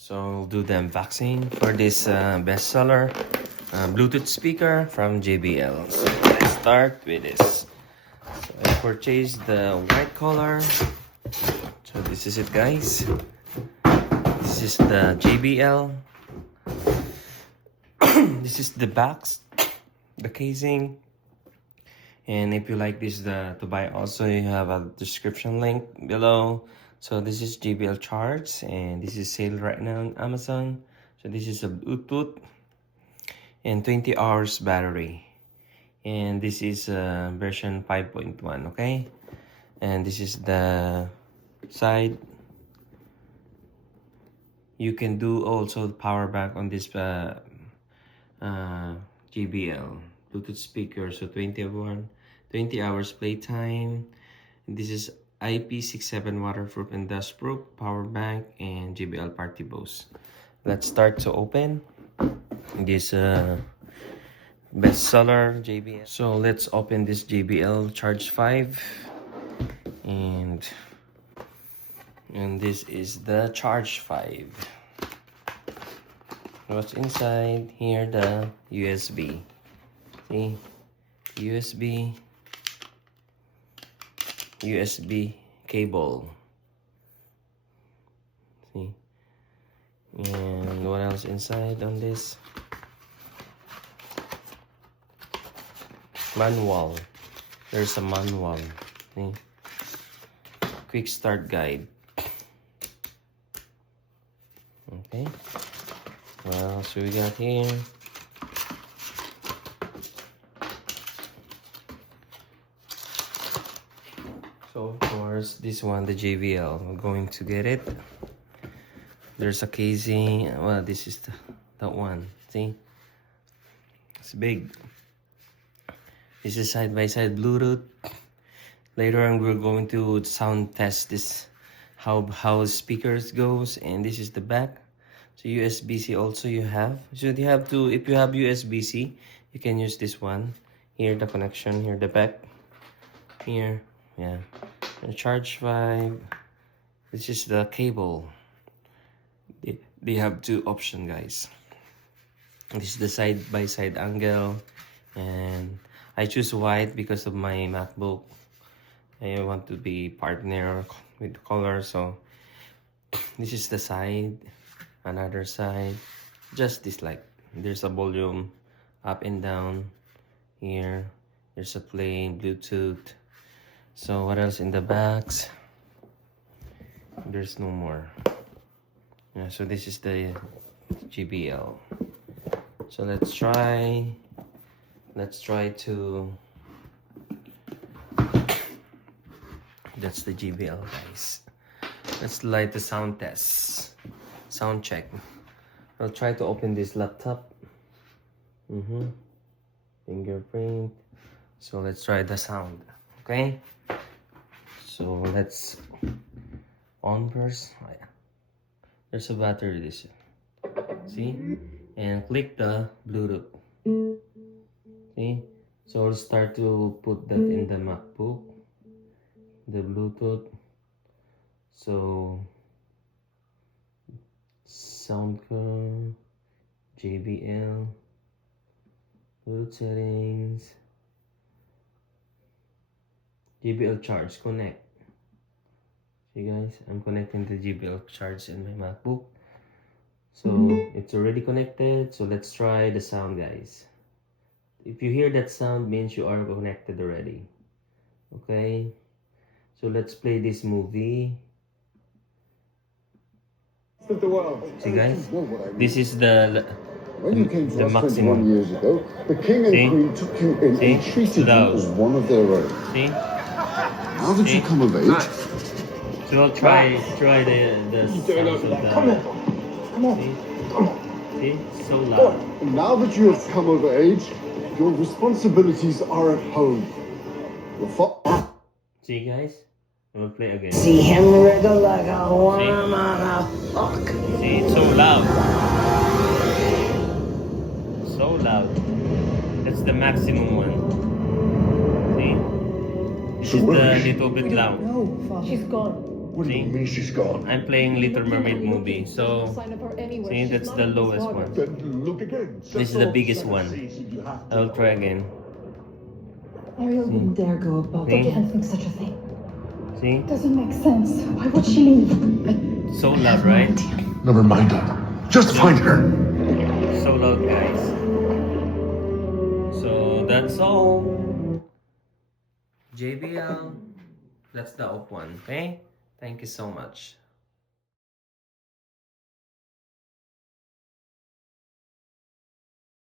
So we'll do the unboxing for this bestseller Bluetooth speaker from JBL. So let's start with this. So I purchased the white color. So this is it, guys. This is the JBL. This is the box, the casing. And if you like this to buy also, you have a description link below. So this is JBL Charge, and this is sale right now on Amazon. So this is a Bluetooth and 20 hours battery, and this is version 5.1. okay, and this is the side. You can do also power bank on this JBL Bluetooth speaker. So 20 hours playtime. This is IP67 waterproof and dustproof power bank and JBL party boost. Let's start to open this bestseller JBL. So let's open this JBL Charge 5, and this is the Charge 5. What's inside here? The USB. See, USB cable. See, and what else inside on this? Manual. There's a manual. See, quick start guide. Okay, what else we got here? So of course, this one, the JBL, we're going to get it. There's a casing. Well, this is that one. See, it's big. This is side-by-side Bluetooth. Later on, we're going to sound test this, how speakers goes. And this is the back. So USB-C also you have. So you have to, if you have USB-C, you can use this one. Here the connection. Here the back. Here. Yeah, the Charge 5. This is the cable. They have two options, guys. This is the side-by-side angle, and I choose white because of my MacBook. I want to be partner with the color. So this is the side, another side, just this, like there's a volume up and down. Here there's a plain Bluetooth. So what else in the backs? There's no more. Yeah, so this is the JBL. So let's try to, that's the JBL, guys. Let's light the sound test, sound check. I'll try to open this laptop. Fingerprint. So let's try the sound. Okay, so let's on first. There's a battery this, see, and click the Bluetooth. See, so I'll start to put that in the MacBook, the Bluetooth. So sound card, JBL, Bluetooth settings, JBL Charge, connect. See guys, I'm connecting the JBL Charge in my MacBook. So it's already connected. So let's try the sound, guys. If you hear that sound, means you are connected already. Okay, so let's play this movie. See guys, this is the maximum. Years ago, the king and queen took you in and treated you as one of their own. See? Now that you come of age, so I'll try the sounds of the, come on. see, so loud. And now that you have come of age, your responsibilities are at home. See guys, I'm gonna play again. See him wriggle like a worm on a fuck. See, it's so loud. So loud. That's the maximum one. See? This is the little bit loud. No, she's gone. What do you mean she's gone? I'm playing Little Mermaid movie, so Sign of her anywhere. see, She's that's not the in this lowest water. one. Then look again. This is the biggest one. I'll try again. Ariel wouldn't dare go above. See? I can't think such a thing. See? Doesn't make sense. Why would she leave? So loud, right? Never mind her. Just find her. So loud, guys. So that's all. JBL, that's the up one, okay? Thank you so much.